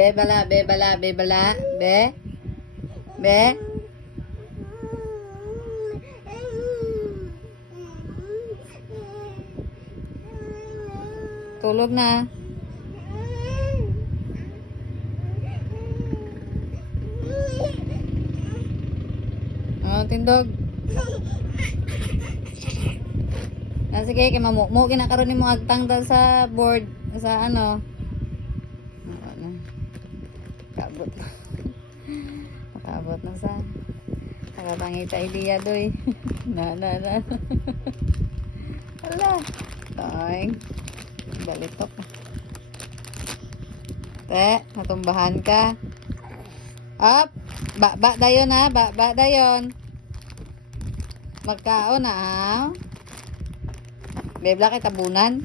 Be bala, be bala, be bala, be. Be. Tulog na. Oh, tindog. Ah, sige, kay mamumo kinakaroon ni mo agtang ta sa board sa ano. Ano. Kabot na. Makabot na sa. Nakatangi ta idea doy. Na. Hala. Toing. Balitok. Te, natumbahan ka. Up. Ba dayon ha. Ba dayon. Magkaon na ha. Bebla kay tabunan.